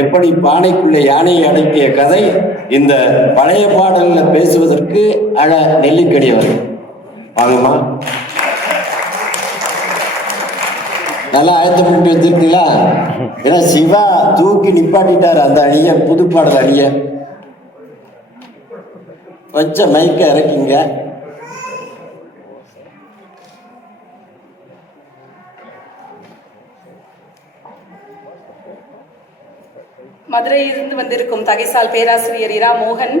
எப்படி பானைக்குள்ள யானையை அடக்கிய கதை இந்த பழைய பாடல்ல பேசுவதற்கு அழ நெல்லிக்கடி வாங்கம்மா. நல்லா ஆயத்தப்பட்டு வச்சிருக்கீங்களா? ஏன்னா சிவா தூக்கி நிப்பாட்டிட்டாரு அந்த அணிய புது பாடல் அணிய. வச்ச மைக்க இறக்கிங்க. மதுரையிலிருந்து வந்திருக்கும் தகைசால் பேராசிரியர் இரா மோகன்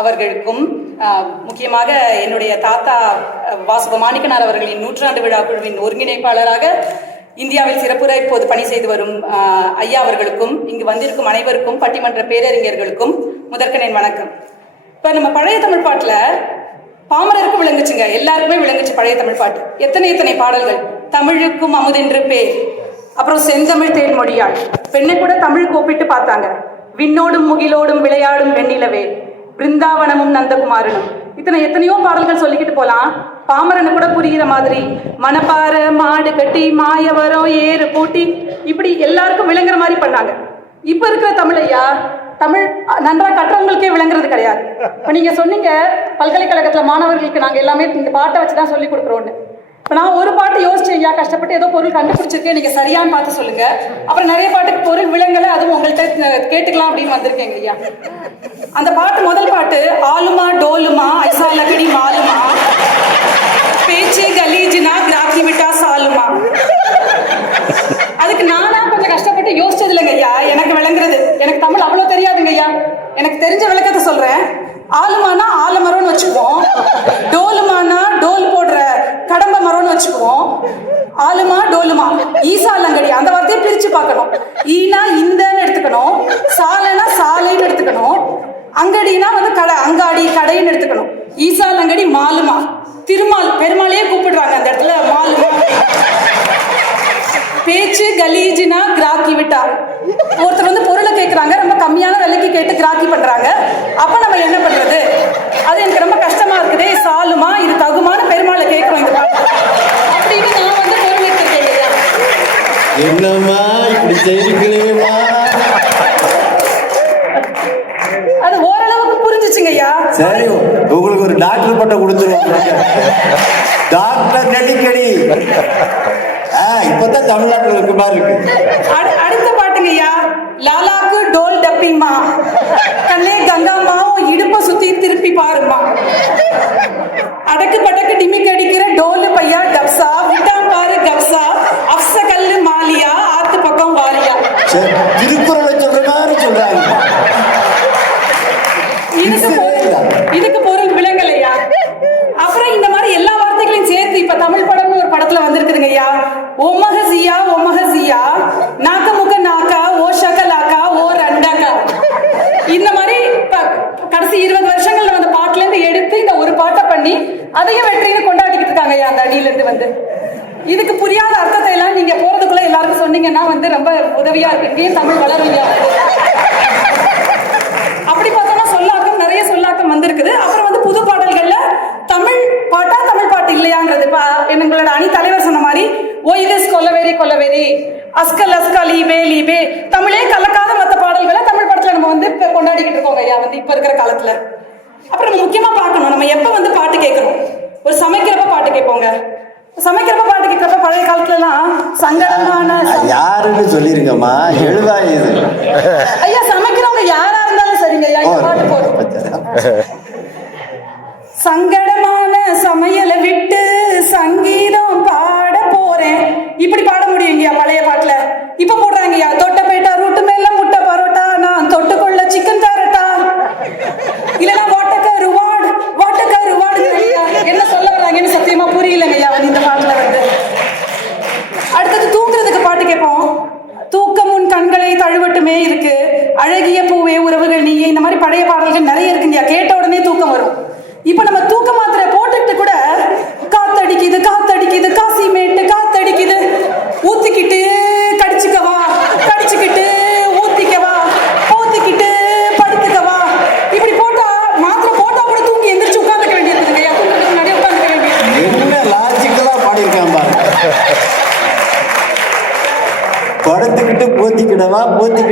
அவர்களுக்கும் முக்கியமாக என்னுடைய தாத்தா வாசுப மாணிக்கனார் அவர்களின் நூற்றாண்டு விழா குழுவின் ஒருங்கிணைப்பாளராக இந்தியாவில் சிறப்புரை இப்போது பணி செய்து வரும் ஐயா அவர்களுக்கும் இங்கு வந்திருக்கும் அனைவருக்கும் பட்டிமன்ற பேரறிஞர்களுக்கும் முதற்கன் என் வணக்கம். இப்போ நம்ம பழைய தமிழ் பாட்டில் பாமரருக்கும் விளங்குச்சுங்க. எல்லாருக்குமே விளங்குச்சு பழைய தமிழ் பாட்டு. எத்தனை எத்தனை பாடல்கள்? தமிழுக்கும் அமுதென்று பேர். அப்புறம் செந்தமிழ் தேன்மொழியாள். பெண்ணை கூட தமிழ் கூப்பிட்டு பார்த்தாங்க. விண்ணோடும் முகிலோடும் விளையாடும் வெண்ணிலவே. பிருந்தாவனமும் நந்தகுமாரனும். இத்தனை எத்தனையோ பாடல்கள் சொல்லிக்கிட்டு போலாம். பாமரனு கூட புரிகிற மாதிரி மணப்பாற மாடு கட்டி மாயவரம் ஏறு பூட்டி இப்படி எல்லாருக்கும் விளங்குற மாதிரி பண்ணாங்க. இப்ப இருக்கிற தமிழையா தமிழ் நன்றா கற்றவங்களுக்கே விளங்குறது கிடையாது. இப்ப நீங்க சொன்னீங்க பல்கலைக்கழகத்துல மாணவர்களுக்கு நாங்க எல்லாமே இந்த பாட்டை வச்சு தான் சொல்லி கொடுக்குறோம்னு. இப்போ நான் ஒரு பாட்டு யோசிச்சேன் ஐயா கஷ்டப்பட்டு ஏதோ பொருள் கண்டுபிடிச்சிருக்கேன் நீங்க சரியான்னு பார்த்து சொல்லுங்க. அப்புறம் நிறைய பாட்டுக்கு பொருள் விலங்கலை அதுவும் உங்கள்கிட்ட கேட்டுக்கலாம் அப்படின்னு வந்திருக்கேங்க ஐயா. அந்த பாட்டு முதல் பாட்டு ஆலுமா டோலுமா ஐசா லகடி மாலுமா. பேச்சு கலீஜினா கிராக்கி விட்டா சாலுமா. அதுக்கு நானா கொஞ்சம் கஷ்டப்பட்டு யோசிச்சது இல்லைங்க ஐயா. எனக்கு விளங்குறது எனக்கு தமிழ் அவ்வளோ தெரியாதுங்க ஐயா. எனக்கு தெரிஞ்ச விளக்கத்தை சொல்றேன். ஆலுமானா ஆலமரம்னு வச்சுக்குவோம். டோலுமானா டோல் போடுற கடம்ப மரம்னு வச்சுக்குவோம். ஆலுமா டோலுமா. ஈசாலங்கடி அந்த வார்த்தையை பிரிச்சு பார்க்கணும். ஈனா இந்தன்னு எடுத்துக்கணும். சாலைனா சாலைன்னு எடுத்துக்கணும். அங்கடினா வந்து கடை அங்காடி கடைன்னு எடுத்துக்கணும். ஈசாலங்கடி மாலுமா. திருமால் பெருமாளையே கூப்பிடுறாங்க அந்த இடத்துல மாலுமா. பேச்சு கலீஜினா கிராக்கி விட்டா? ஒருத்தர் வந்து பொருளை கேட்குறாங்க ரொம்ப கம்மியான விலைக்கு கேட்டு கிராக்கி பண்றாங்க. அப்ப நம்ம என்ன பண்றது? அது எனக்கு ரொம்ப கஷ்டமா இருக்குதே. சாலுமா? இது தகுமான பெருமாளை பாட்டு. அப்படின்னு நான் வந்து பொருள் எடுத்துருக்கேன். என்னம்மா இப்படி செய்திருக்கிறேம்மா அது ஓரளவுக்கு புரிஞ்சுச்சுங்க ஐயா. சரி உங்களுக்கு ஒரு டாக்டர் பட்டம் கொடுத்துருவோம். டாக்டர் நெல்லிக்கடி ஆ இப்பதான் தமிழ்நாட்டுல இருக்க மாதிரி இருக்கு. அடுத்த பாட்டுங்க ஐயா. லாலாக்கு டோல் டப்பிங்மா கண்ணே கங்காமாவும் உன் சுத்தி திருப்பி பாருமா அடக்கு படக்கு டிமிக்கு அடிக்கிற டோல் பையா டப்சா விட்டான் பாரு கப்சா அப்ச கல்லு மாலியா ஆத்து பக்கம் வாலியா சரி, திருக்குறளை சொல்ற மாதிரி சொல்றாங்க இதுக்கு பொருள் இதுக்கு பொருள் விளங்கலையா அப்புறம் இந்த மாதிரி எல்லா வார்த்தைகளையும் சேர்த்து இப்ப தமிழ் படம்னு ஒரு படத்துல வந்திருக்குதுங்க ஐயா ஒமக ஜியா ஒமக ஜியா நாக்க முக்க நாக்கா ஓ ஷகலாக்கா ஓ ரண்டாக்கா இந்த மாதிரி இப்ப கடைசி இருபது வருஷங்கள்ல வந்த பாட்டுல இருந்து எடுத்து இந்த ஒரு பாட்டை பண்ணி அதையும் வெற்றின்னு கொண்டாடிக்கிட்டு அடியில இருந்து வந்து. இதுக்கு புரியாத அர்த்தத்தை எல்லாம் நீங்க போறதுக்குள்ள எல்லாருக்கும் சொன்னீங்கன்னா வந்து ரொம்ப உதவியா இருக்கு. இங்கேயும் தமிழ் வளரும் அப்படி பார்த்தோம்னா சொல்லாக்கம் நிறைய சொல்லாக்கம் வந்திருக்குது. அப்புறம் வந்து புது பாடல்கள்ல தமிழ் பாட்டா தமிழ் பாட்டு இல்லையாங்கிறது. எங்களோட அணி தலைவர் சொன்ன மாதிரி ஒய்தஸ் கொல்லவேரி கொல்லவேரி. அஸ்கல் அஸ்கா லீபே லீபே தமிழே கலக்காத மற்ற பாடல்களை தமிழ் படத்துல நம்ம வந்து கொண்டாடிக்கிட்டு இருக்கோம் ஐயா வந்து இப்ப இருக்கிற காலத்துல. அப்புறம் நம்ம முக்கியமா பார்க்கணும். நம்ம எப்ப வந்து பாட்டு கேட்கணும்? ஒரு சமைக்கிறப்ப பாட்டு கேட்போங்க. சமைக்கிறப்ப பாட்டு கேட்கிறப்ப பழைய காலத்துல எல்லாம் சங்கடமான யாருன்னு சொல்லிருங்கம்மா. எழுதாய் இது. ஐயா சமைக்கிறவங்க யாரா இருந்தாலும் சரிங்க ஐயா பாட்டு போதும். சங்கடமான சமையலை விட்டு சங்கீதம் பாட போறேன். இப்படி பாட முடியுங்கய்யா பழைய பாட்டுல. இப்ப போடுறாங்கய்யா தொட்டப்பேட்டா ரூட்டு மேல முட்டை பரோட்டா நான் தொட்டுக்கொள்ள சிக்கன் தரட்டா இல்லனா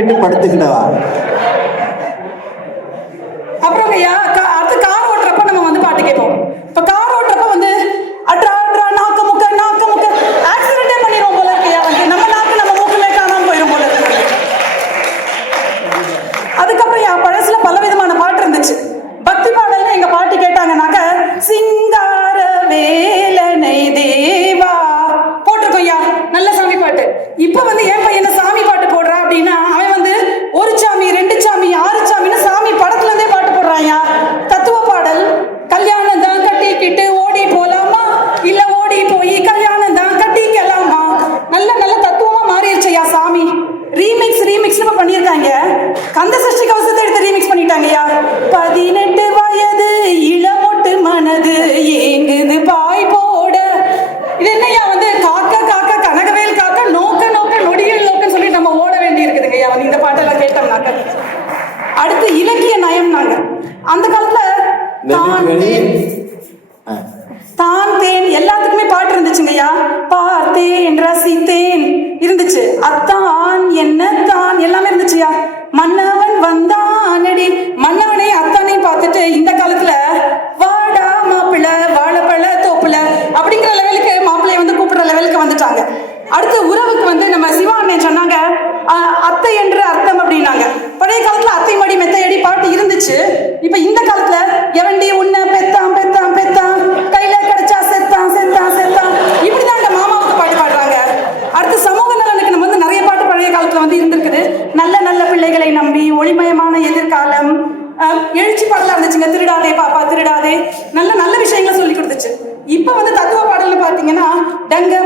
விட்டு படுத்துக்கிடவா dan gak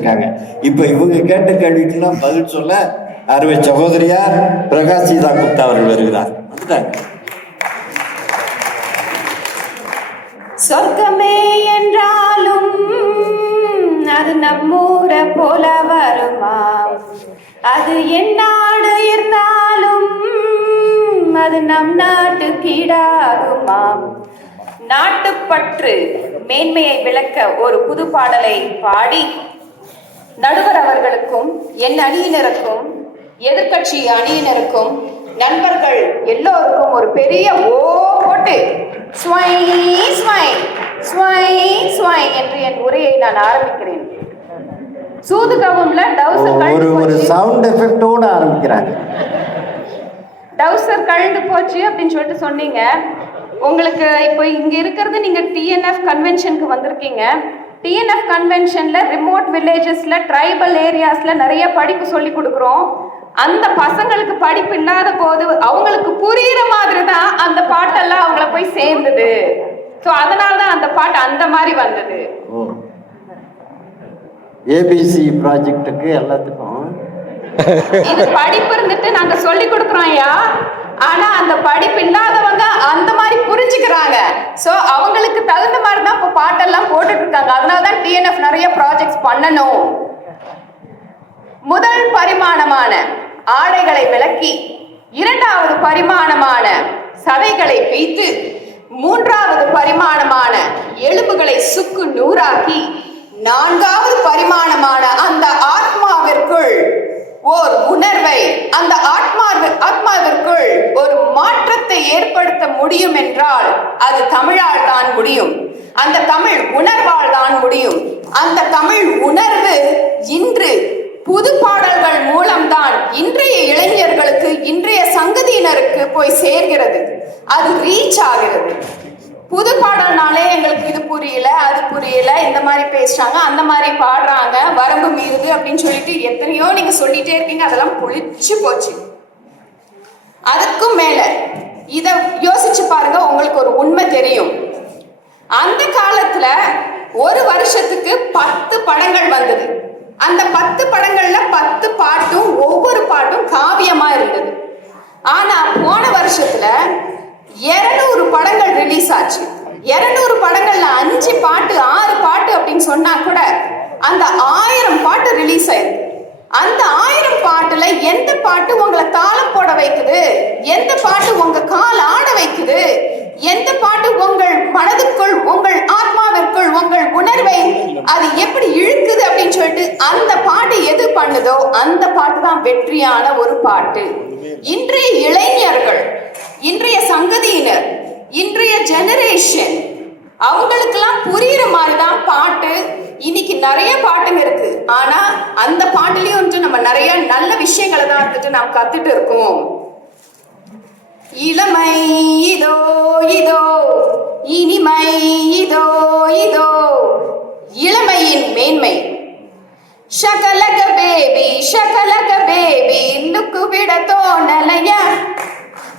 கேட்டிருக்காங்க இப்போ இவங்க கேட்ட கேள்விக்கெல்லாம் பதில் சொல்ல அறுவை சகோதரியார் பிரகாஷ் சீதா குப்தா அவர்கள் வருகிறார். சொர்க்கமே என்றாலும் அது நம்மூர போல வருமா? அது என் நாடு இருந்தாலும் அது நம் நாட்டு கீடாகுமாம் நாட்டுப்பற்று மேன்மையை விளக்க ஒரு புது பாடலை பாடி நடுவர் அவர்களுக்கும் என் அணியினருக்கும் எதிர்கட்சி அணியினருக்கும் நண்பர்கள் எல்லோருக்கும் ஒரு பெரிய ஓ போட்டு ஸ்வை என்று என் உரையை நான் ஆரம்பிக்கிறேன். சூதுகவும்ல டவுசர் ஒரு ஒரு சவுண்ட் எஃபெக்டோட ஆரம்பிக்கிறாங்க. டவுசர் கழுந்து போச்சு அப்படின்னு சொல்லிட்டு சொன்னீங்க. உங்களுக்கு இப்போ இங்க இருக்கிறது நீங்க டிஎன்எஃப் கன்வென்ஷனுக்கு வந்திருக்கீங்க. டிஎன்எஃப் கன்வென்ஷனில் ரிமோட் வில்லேஜஸில் ட்ரைபல் ஏரியாஸில் நிறைய படிப்பு சொல்லி கொடுக்குறோம். அந்த பசங்களுக்கு படிப்பு இல்லாத போது அவங்களுக்கு புரியுற மாதிரி தான் அந்த பாட்டெல்லாம் அவங்கள போய் சேர்ந்தது. ஸோ அதனால தான் அந்த பாட்டு அந்த மாதிரி வந்தது. ஏபிசி ப்ராஜெக்ட்டுக்கு எல்லாத்துக்கும். இது படிப்பு இருந்துட்டு நாங்கள் சொல்லி கொடுக்குறோம் ஐயா. ஆனா அந்த படிப்பு இல்லாதவங்க அந்த மாதிரி புரிஞ்சுக்கிறாங்க. சோ அவங்களுக்கு தகுந்த மாதிரி தான் இப்போ பாட்டெல்லாம் போட்டுட்டு இருக்காங்க அதனால தான் டிஎன்எஃப் நிறைய ப்ராஜெக்ட்ஸ் பண்ணணும். முதல் பரிமாணமான ஆடைகளை விளக்கி இரண்டாவது பரிமாணமான சதைகளை பீத்து மூன்றாவது பரிமாணமான எலும்புகளை சுக்கு நூறாக்கி நான்காவது பரிமாணமான அந்த ஆத்மாவிற்குள் ஓர் உணர்வை அந்த ஆத்மா ஆத்மாவிற்குள் ஒரு மாற்றத்தை ஏற்படுத்த முடியும் என்றால் அது தமிழால் தான் முடியும். அந்த தமிழ் உணர்வால் தான் முடியும். அந்த தமிழ் உணர்வு இன்று புது பாடல்கள் மூலம்தான் இன்றைய இளைஞர்களுக்கு இன்றைய சங்கதியினருக்கு போய் சேர்கிறது. அது ரீச் ஆகிறது. புது பாடல்னாலே எங்களுக்கு இது புரியல அது புரியல இந்த மாதிரி பேசுறாங்க அந்த மாதிரி பாடுறாங்க வரம்பு மீறுது அப்படின்னு சொல்லிட்டு எத்தனையோ நீங்க சொல்லிட்டே இருக்கீங்க அதெல்லாம் புளிச்சு போச்சு. அதுக்கும் மேல இத யோசிச்சு பாருங்க உங்களுக்கு ஒரு உண்மை தெரியும். அந்த காலத்துல ஒரு வருஷத்துக்கு பத்து படங்கள் வந்தது. அந்த பத்து படங்கள்ல பத்து பாட்டும் ஒவ்வொரு பாட்டும் காவியமா இருந்தது. ஆனா போன வருஷத்துல இருநூறு படங்கள் ரிலீஸ் ஆச்சு. இருநூறு படங்கள்ல அஞ்சு பாட்டு ஆறு பாட்டு அப்படின்னு சொன்னா கூட அந்த ஆயிரம் பாட்டு ரிலீஸ் ஆயிருக்கு. அந்த ஆயிரம் பாட்டுல எந்த பாட்டு உங்களை தாளம் போட வைக்குது? எந்த பாட்டு உங்க கால் ஆட வைக்குது? எந்த பாட்டு உங்கள் மனதுக்குள் உங்கள் ஆத்மாவிற்குள் உங்கள் உணர்வை அது எப்படி இழுக்குது அப்படின்னு சொல்லிட்டு அந்த பாட்டு எது பண்ணுதோ அந்த பாட்டு தான் வெற்றியான ஒரு பாட்டு. இன்றைய இளைஞர்கள் இன்றைய சங்கதியினர் இன்றைய ஜெனரேஷன் அவங்களுக்கெல்லாம் புரியுற மாதிரி தான் பாட்டு. இன்னைக்கு நிறைய பாட்டுங்க இருக்கு. ஆனா அந்த பாட்டுலயும் வந்துட்டு நம்ம நிறைய நல்ல விஷயங்களை தான் வந்துட்டு நாம் கத்துட்டு இருக்கோம். இளமை இதோ இதோ இனிமை இதோ இதோ இளமையின் மேன்மை. Shakalaka baby Shakalaka baby look விட தோணலையா?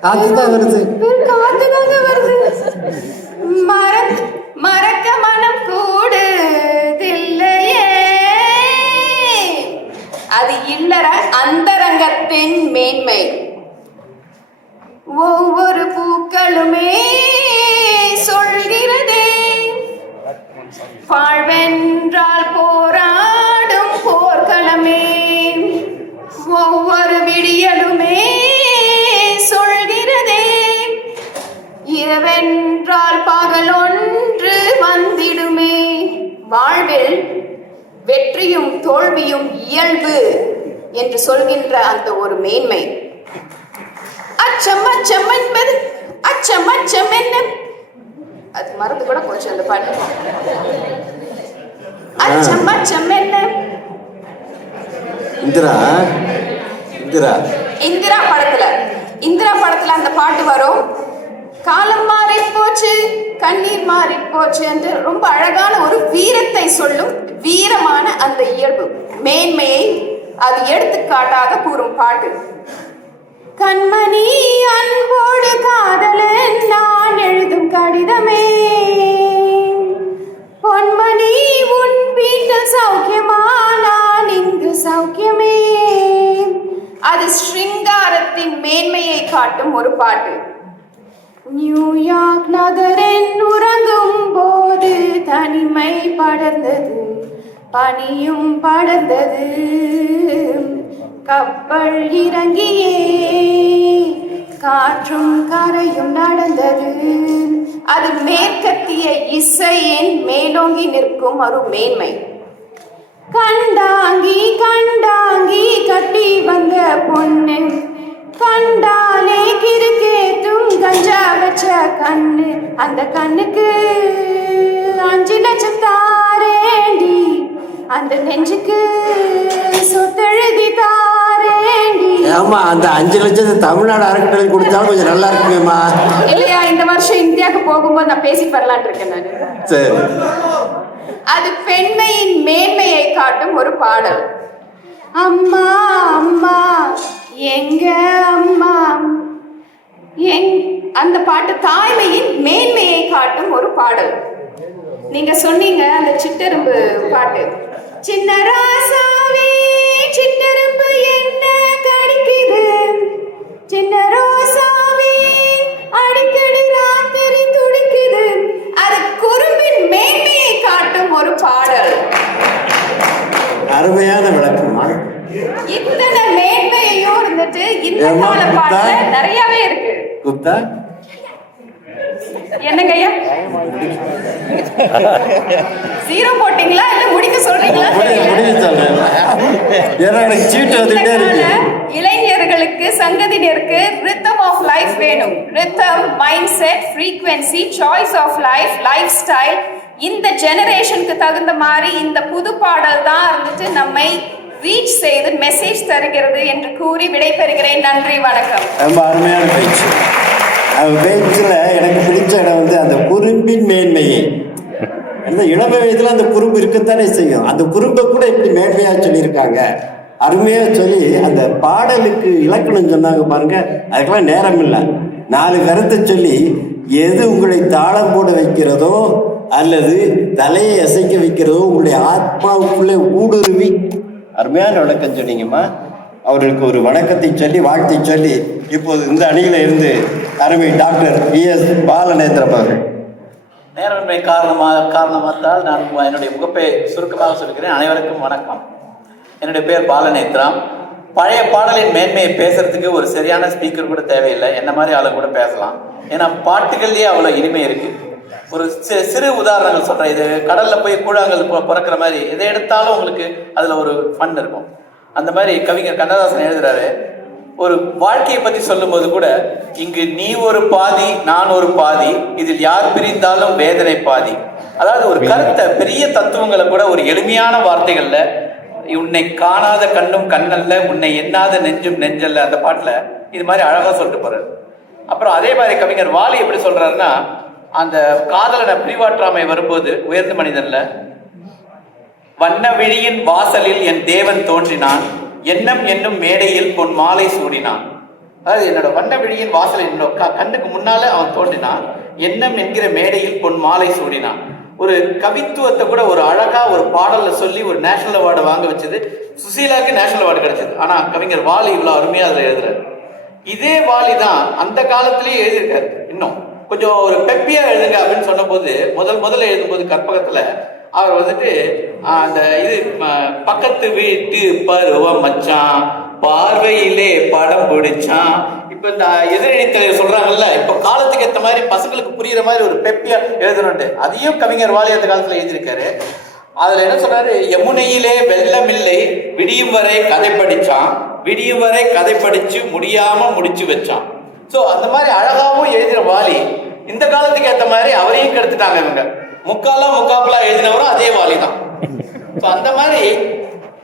அதுதான் வருது. காத்துதாங்க வருது. மறக்க மறக்க மனம் கூடுதில்லையே. அது இல்லற அந்தரங்கத்தின் மேன்மை. ஒவ்வொரு பூக்களுமே சொல்கிறதே. வாழ்வென்றால் போராடும் இரவென்றால் பகல் ஒன்று வந்திடுமே. வாழ்வில் வெற்றியும் தோல்வியும் இயல்பு என்று சொல்கின்ற அந்த ஒரு மேன்மை. அச்சம் அச்சம் என்பது அச்சம் அச்சம் என்ன? அது மறந்து கூட போச்சு அந்த பாட்டு. அச்சம் அச்சம் என்ன? இந்திரா இந்திரா. இந்திரா படத்துல இந்திரா படத்துல அந்த பாட்டு வரும். காலம் மாறி போச்சு கண்ணீர் மாறி போச்சு என்று ரொம்ப அழகான ஒரு வீரத்தை சொல்லும் வீரமான அந்த இயல்பு. மேன்மையை அது எடுத்துக்காட்டாக கூறும் பாட்டு. கண்மணி அன்போடு காதலன் நான் எழுதும் கடிதமே. பொன்மணி உன் வீட்டில் சௌக்கியமா? நான் இங்கு சௌக்கியமே. அது ஸ்ருங்காரத்தின் மேன்மையை காட்டும் ஒரு பாட்டு. நியூயார்க் நகரின் உறங்கும் போது தனிமை படர்ந்தது. பனியும் படர்ந்தது. கப்பல் இறங்கியே. காற்றும் கரையும் நடந்தது. அது மேற்கத்திய இசையின் மேலோங்கி நிற்கும் ஒரு மேன்மை. கண்டாங்கி கண்டாங்கி கட்டி வந்த பொண்ணு கண்டாலே கிறுக்கேத்தும் கஞ்சா வச்ச கண்ணு. அந்த கண்ணுக்கு அஞ்சு லட்சம் தாரேண்டி அந்த நெஞ்சுக்கு சொத்தெழுதி தாரேண்டி. ஏமா அந்த அஞ்சு லட்சத்தை தமிழ்நாடு அறக்கட்டளை கொடுத்தாலும் கொஞ்சம் நல்லா இருக்குமேம்மா. இல்லையா இந்த வருஷம் இந்தியாவுக்கு போகும்போது நான் பேசிட்டு வரலான் இருக்கேன் நான். சரி. அது பெண்மையின் மேன்மையை காட்டும் ஒரு பாடல். அம்மா அம்மா எங்க அம்மா? எங் அந்த பாட்டு தாய்மையின் மேன்மையை காட்டும் ஒரு பாடல். நீங்க சொன்னீங்க அந்த சிட்டெரும்பு பாட்டு. சின்ன ராசாவே சிட்டெரும்பு என்ன கடிக்குது? சின்ன ரோசாவே அடிக்கடி ராத்திரி துடிக்குது. அது குறும்பின் மேன்மையை காட்டும் ஒரு பாடல். அருமையான விளக்கமா. இத்தனை மேன்மையையும் இருந்துட்டு இந்த கால பாட்டுல? நிறையவே இருக்கு. குப்தா? என்னங்க ஐயா? ஜீரோ போட்டீங்களா? இல்ல முடிக்க சொல்றீங்களா? இளைஞர்களுக்கு சங்கதினருக்கு ரித்தம் ஆஃப் லைஃப் வேணும். Rhythm mindset frequency choice of life lifestyle இந்த ஜெனரேஷனுக்கு தகுந்த மாதிரி இந்த புது பாடல் தான் இருந்துட்டு நம்மை ரீச் செய்து மெசேஜ் தருகிறது என்று கூறி விடைபெறுகிறேன். நன்றி வணக்கம். ரொம்ப அருமையான பேச்சு பேச்சில் எனக்கு பிடிச்ச இடம் வந்து அந்த குறும்பின் மேன்மையை. அந்த இளம வயதில் அந்த குறும்பு இருக்கத்தானே செய்யும். அந்த குறும்பை கூட இப்படி மேன்மையாக சொல்லியிருக்காங்க. அருமையாக சொல்லி அந்த பாடலுக்கு இலக்கணம் சொன்னாங்க பாருங்க. அதுக்கெல்லாம் நேரம் இல்லை. நாலு கருத்தை சொல்லி எது உங்களை தாளம் போட வைக்கிறதோ அல்லது தலையை அசைக்க வைக்கிறதோ உங்களுடைய ஆத்மாவுக்குள்ளே ஊடுருவி அருமையான விளக்கம் சொன்னீங்கம்மா. அவர்களுக்கு ஒரு வணக்கத்தை சொல்லி வாழ்த்தை சொல்லி இப்போது இந்த அணியில இருந்து அருமை டாக்டர் பி எஸ் பாலநேத்திரம் அவர்கள். நேரமின்மை காரணமாக காரணமாகத்தால் நான் என்னுடைய முகப்பை சுருக்கமாக சொல்கிறேன். அனைவருக்கும் வணக்கம். என்னுடைய பேர் பாலநேத்ராம் பழைய பாடலின் மேன்மையை பேசுறதுக்கு ஒரு சரியான ஸ்பீக்கர் கூட தேவையில்லை. என்ன மாதிரி ஆளு கூட பேசலாம். ஏன்னா பாட்டுகள்லேயே அவ்வளோ இனிமை இருக்குது ஒரு சி- சிறு உதாரணங்கள் சொல்றேன். இது கடல்ல போய் கூழாங்கல் பிறக்கிற மாதிரி எதை எடுத்தாலும் உங்களுக்கு அதுல ஒரு ஃபன் இருக்கும். அந்த மாதிரி கவிஞர் கண்ணதாசன் எழுதுறாரு ஒரு வாழ்க்கையை பத்தி சொல்லும்போது கூட இங்கு நீ ஒரு பாதி நான் ஒரு பாதி இதில் யார் பிரிந்தாலும் வேதனை பாதி. அதாவது ஒரு கருத்தை பெரிய தத்துவங்களை கூட ஒரு எளிமையான வார்த்தைகள்ல உன்னை காணாத கண்ணும் கண்ணல்ல உன்னை எண்ணாத நெஞ்சும் நெஞ்சல்ல அந்த பாட்டுல இது மாதிரி அழகா சொல்லிட்டு போறாரு. அப்புறம் அதே மாதிரி கவிஞர் வாலி எப்படி சொல்றாருன்னா அந்த காதலனை பிரிவாற்றாமை வரும்போது உயர்ந்த மனிதன்ல வண்ண விழியின் வாசலில் என் தேவன் தோன்றினான் எண்ணம் என்னும் மேடையில் பொன் மாலை சூடினான். அதாவது என்னோட வண்ண விழியின் வாசலில் என்னோட க- கண்ணுக்கு முன்னால அவன் தோன்றினான் எண்ணம் என்கிற மேடையில் பொன் மாலை சூடினான். ஒரு கவித்துவத்தை கூட ஒரு அழகா ஒரு பாடல்ல சொல்லி ஒரு நேஷனல் அவார்டு வாங்க வச்சது சுசீலாவுக்கு நேஷனல் அவார்டு கிடைச்சது. ஆனா கவிஞர் வாலி இவ்வளவு அருமையா அதுல எழுதுறாரு. இதே வாலி தான் அந்த காலத்திலேயே எழுதியிருக்காரு இன்னும். கொஞ்சம் ஒரு பெப்பியா எழுதுங்க அப்படின்னு சொன்னபோது முதல் முதல்ல எழுதும்போது கற்பகத்துல அவர் வந்துட்டு அந்த இது பக்கத்து வீட்டு பருவம் மச்சான் பார்வையிலே படம் பிடிச்சான். இப்ப இந்த எதிரணித்தலைவர் சொல்றாங்கல்ல இப்ப காலத்துக்கு ஏத்த மாதிரி பசங்களுக்கு புரியுற மாதிரி ஒரு பெப்பியா எழுதணும்ட்டு அதையும் கவிஞர் வாலி அந்த காலத்துல எழுதியிருக்காரு. அதுல என்ன சொல்றாரு? யமுனையிலே வெள்ளமில்லை விடியும் வரை கதை படிச்சான். விடியும் வரை கதை படிச்சு முடியாம முடிச்சு வச்சான். சோ அந்த மாதிரி அழகாவும் எழுதின வாலி இந்த காலத்துக்கு ஏத்த மாதிரி அவரையும் கெடுத்துட்டாங்க இவங்க. முக்காலா முக்காப்பலா எழுதினவரும் அதே வாலி தான். ஸோ அந்த மாதிரி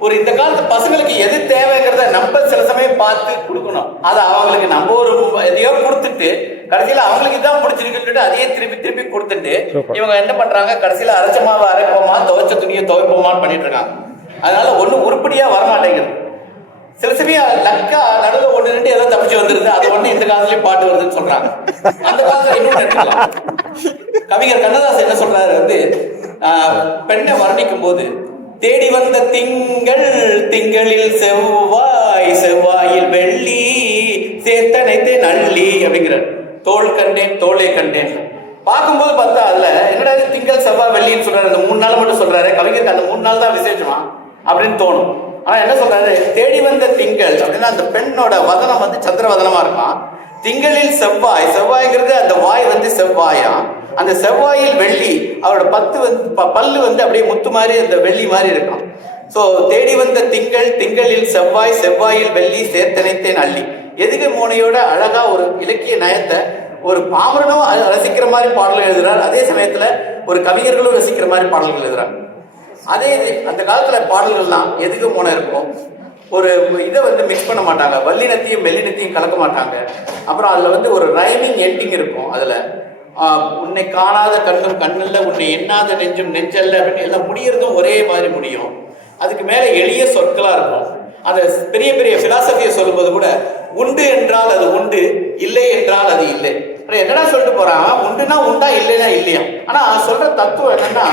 ஒரு இந்த காலத்து பசங்களுக்கு எது தேவைங்கிறத நம்ம சில சமயம் பார்த்து கொடுக்கணும். அது அவங்களுக்கு நம்ம ஒரு எதையோ கொடுத்துட்டு கடைசியில அவங்களுக்கு இதான் பிடிச்சிருக்குன்னு அதையே திருப்பி திருப்பி கொடுத்துட்டு இவங்க என்ன பண்றாங்க? கடைசியில அரைச்ச மாவை அரைப்போமா துவைச்ச துணியை துவைப்போமான்னு பண்ணிட்டு இருக்காங்க. அதனால ஒண்ணும் உருப்படியா வரமாட்டேங்குது. சில சமயம் லக்கா நடுவில் ஒண்ணு ரெண்டு ஏதோ தப்பிச்சு வந்துருது அது ஒண்ணு இந்த காலத்துலயும் பாட்டு வருதுன்னு சொல்றாங்க. அந்த காலத்துல இன்னொன்று கவிஞர் கண்ணதாசன் என்ன சொல்றாரு வந்து ஆஹ், பெண்ணை வர்ணிக்கும் போது தேடி வந்த திங்கள் திங்களில் செவ்வாய் செவ்வாயில் வெள்ளி சேர்த்தனைத்தே நள்ளி அப்படிங்கிறார். தோள் கண்டேன் தோளே கண்டேன். பார்க்கும்போது பார்த்தா அதுல என்னடா இது திங்கள் செவ்வாய் வெள்ளின்னு சொல்றாரு. அந்த மூணு நாள் மட்டும் சொல்றாரு. கவிஞருக்கு அந்த மூணு நாள் தான் விசேஷமா அப்படின்னு தோணும். ஆனா என்ன சொல்றாரு? தேடி வந்த திங்கள் அப்படின்னா அந்த பெண்ணோட வதனம் வந்து சந்திர வதனமா இருக்கும்? திங்களில் செவ்வாய் செவ்வாய்ங்கிறது அந்த வாய் வந்து செவ்வாயா? அந்த செவ்வாயில் வெள்ளி அவரோட பத்து வந்து ப- பல்லு வந்து அப்படியே முத்து மாதிரி அந்த வெள்ளி மாதிரி இருக்கும். ஸோ தேடி வந்த திங்கள் திங்களில் செவ்வாய் செவ்வாயில் வெள்ளி சேர்த்தனைத்தேன் அள்ளி. எதுகை மோனையோட அழகா ஒரு இலக்கிய நயத்தை ஒரு பாமரனும் ரசிக்கிற மாதிரி பாடல்கள் எழுதுறார் அதே சமயத்துல ஒரு கவிஞர்களும் ரசிக்கிற மாதிரி பாடல்கள் எழுதுறாங்க அதே இது அந்த காலத்துல பாடல்கள்லாம் எதுக்கு போன இருக்கும்? ஒரு இதை வந்து மிக்ஸ் பண்ண மாட்டாங்க. வல்லினத்தையும் மெல்லினத்தையும் கலக்க மாட்டாங்க. அப்புறம் அதுல வந்து ஒரு ரைமிங் எண்டிங் இருக்கும் அதுல. உன்னை காணாத கண்ணும் கண்ணில் உன்னை எண்ணாத நெஞ்சும் நெஞ்சல்ல அப்படின்னு எல்லாம் முடியறதும் ஒரே மாதிரி முடியும். அதுக்கு மேல எளிய சொற்களா இருக்கும். அந்த பெரிய பெரிய பிலாசபியை சொல்லும்போது கூட உண்டு என்றால் அது உண்டு இல்லை என்றால் அது இல்லை. என்னடா சொல்லிட்டு போறான்? உண்டுனா உண்டா இல்லைன்னா இல்லையா? ஆனா சொல்ற தத்துவம் என்னன்னா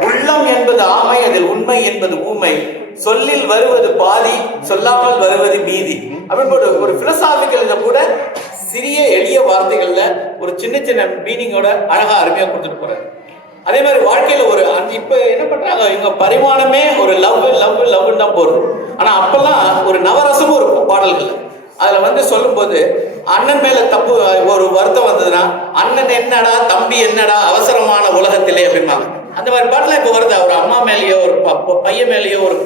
உள்ளம் என்பது ஆமை அதில் உண்மை என்பது ஊமை. சொல்லில் வருவது பாதி சொல்லாமல் வருவது மீதி. அப்படின்னு ஒரு ஒரு பிலசாபிக்கல் கூட சிறிய எளிய வார்த்தைகள்ல ஒரு சின்ன சின்ன மீனிங்கோட அழகா அருமையா கொடுத்துட்டு போறாரு. அதே மாதிரி வாழ்க்கையில ஒரு இப்ப என்ன பண்றாங்க? இவங்க பரிமாணமே ஒரு லவ் லவ் லவ் தான் போறது ஆனா அப்பெல்லாம் ஒரு நவரசமும் இருக்கும் பாடல்கள் அதுல வந்து சொல்லும்போது அண்ணன் மேல தப்பு ஒரு வருத்தம் வந்ததுன்னா அண்ணன் என்னடா தம்பி என்னடா அவசரமான உலகத்திலே அப்படிம்பாங்க. அந்த மாதிரி பாட்டுலாம் இப்போ வருது. ஒரு அம்மா மேலேயோ ஒரு பையன் மேலேயோ ஒரு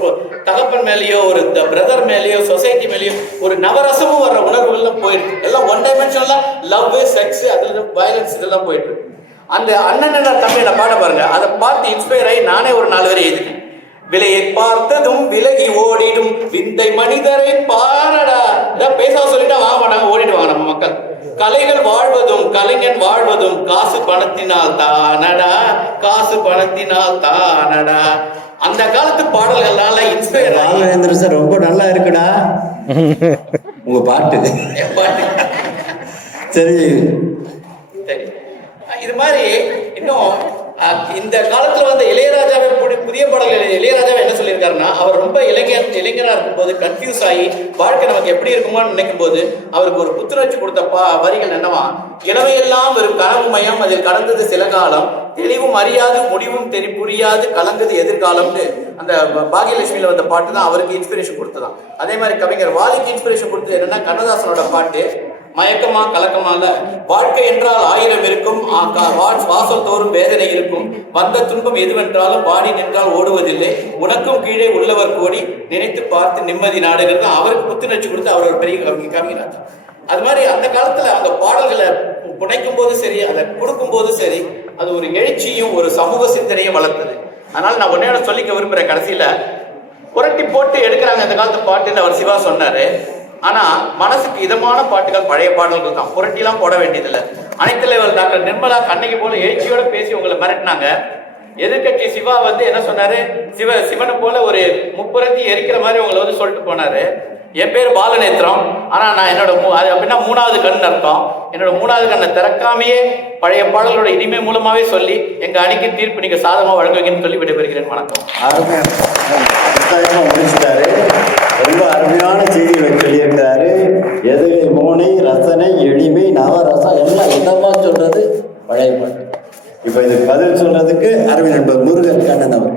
தகப்பன் மேலேயோ ஒரு பிரதர் மேலேயோ சொசைட்டி மேலேயோ ஒரு நவரசமும் வர்ற உணர்வுகள்லாம் போயிடுது எல்லாம் ஒன் டைமென்ஷன்ல லவ் செக்ஸ் அதுல வயலன்ஸ் இதெல்லாம் போயிட்டு அந்த அண்ணன் என்ன தம்பி என்ன பாட பாருங்க. அதை பார்த்து இன்ஸ்பயர் ஆகி நானே ஒரு நாலு வரை எழுதிட்டேன். விலையை பார்த்ததும் விலகி ஓடிடும். விந்தை மனிதரை பாரடா. இதான் பேச சொல்லிட்டா வாங்க மாட்டாங்க ஓடிடுவாங்க நம்ம மக்கள். கலைகள் வாழ்வதும் கலைஞன் வாழ்வதும் காசு பணத்தினால் தானடா. காசு பணத்தினால் தானடா. அந்த காலத்து பாடல்களால இன்ஸ்பயர் ஆகி. ராமவேந்திர சார் ரொம்ப நல்லா இருக்குடா. உங்க பாட்டு. பாட்டு. சரி. சரி. இது மாதிரி இன்னும் இந்த காலத்துல வந்து இளையராஜாவை புடி- புதிய பாடல்கள் இளையராஜாவை என்ன சொல்லியிருக்காருன்னா அவர் ரொம்ப இளைஞர் இளைஞராக இருக்கும்போது கன்ஃபியூஸ் ஆகி வாழ்க்கை நமக்கு எப்படி இருக்குமான்னு நினைக்கும் போது அவருக்கு ஒரு புத்துணர்ச்சி கொடுத்த பா வரிகள் என்னவா? இளமையெல்லாம் வெறும் கனவு மயம் அதில் கடந்தது சில காலம் தெளிவும் அறியாது முடிவும் தெரி புரியாது கலந்தது எதிர்காலம்னு அந்த பாகியலட்சுமியில் பாகியலட்சுமியில வந்த பாட்டு தான் அவருக்கு இன்ஸ்பிரேஷன் கொடுத்ததான். அதே மாதிரி கவிஞர் வாலிக்கு இன்ஸ்பிரேஷன் கொடுத்தது என்னன்னா கண்ணதாசனோட பாட்டு மயக்கமா கலக்கமா இல்ல. வாழ்க்கை என்றால் ஆயிரம் இருக்கும். வா- வாசல் தோறும் வேதனை இருக்கும். வந்த துன்பம் எதுவென்றாலும் பாடி நின்றால் ஓடுவதில்லை. உனக்கும் கீழே உள்ளவர் கோடி நினைத்து பார்த்து நிம்மதி நாடுகிறது. அவருக்கு புத்துணர்ச்சி கொடுத்து அவர் ஒரு பெரிய கவி கவிஞர் அது மாதிரி அந்த காலத்துல அந்த பாடல்களை புனைக்கும் போது சரி அதை கொடுக்கும் போது சரி அது ஒரு எழுச்சியும் ஒரு சமூக சிந்தனையும் வளர்த்தது. அதனால நான் உன்னையோட சொல்லிக்க விரும்புறேன் கடைசியில. புரட்டி போட்டு எடுக்கிறாங்க அந்த காலத்து பாட்டுன்னு அவர் சிவா சொன்னாரு. ஆனா மனசுக்கு இதமான பாட்டுகள் பழைய பாடல்கள் தான். புரட்டிலாம் போட வேண்டியதில்லை. அனைத்து தலைவர் டாக்டர் நிர்மலா கண்ணகி போல எழுச்சியோட பேசி உங்களை மிரட்டினாங்க. எதிர்க்கட்சி சிவா வந்து என்ன சொன்னாரு? சிவ சிவனை போல ஒரு முப்புரத்தி எரிக்கிற மாதிரி உங்களை வந்து சொல்லிட்டு போனாரு. என் பேர் பாலநேத்திரம். ஆனா நான் என்னோட அது அப்படின்னா மூணாவது கண் அர்த்தம். என்னோட மூணாவது கண்ணை திறக்காமையே பழைய பாடல்களோட இனிமை மூலமாவே சொல்லி எங்க அணிக்கு தீர்ப்பு நீங்க சாதமா வழங்குவீங்கன்னு சொல்லி விடைபெறுகிறேன். வணக்கம். ரொம்ப அருமையான செய்திகளை சொல்லியிருக்காரு எது மோனை ரசனை எளிமை நவரசம் எல்லாம் இதமா சொல்றது பழைய பாட்டு. இப்ப இதுக்கு பதில் சொல்றதுக்கு அரவிந்த் என்பது முருகன் கண்ணன் அவர்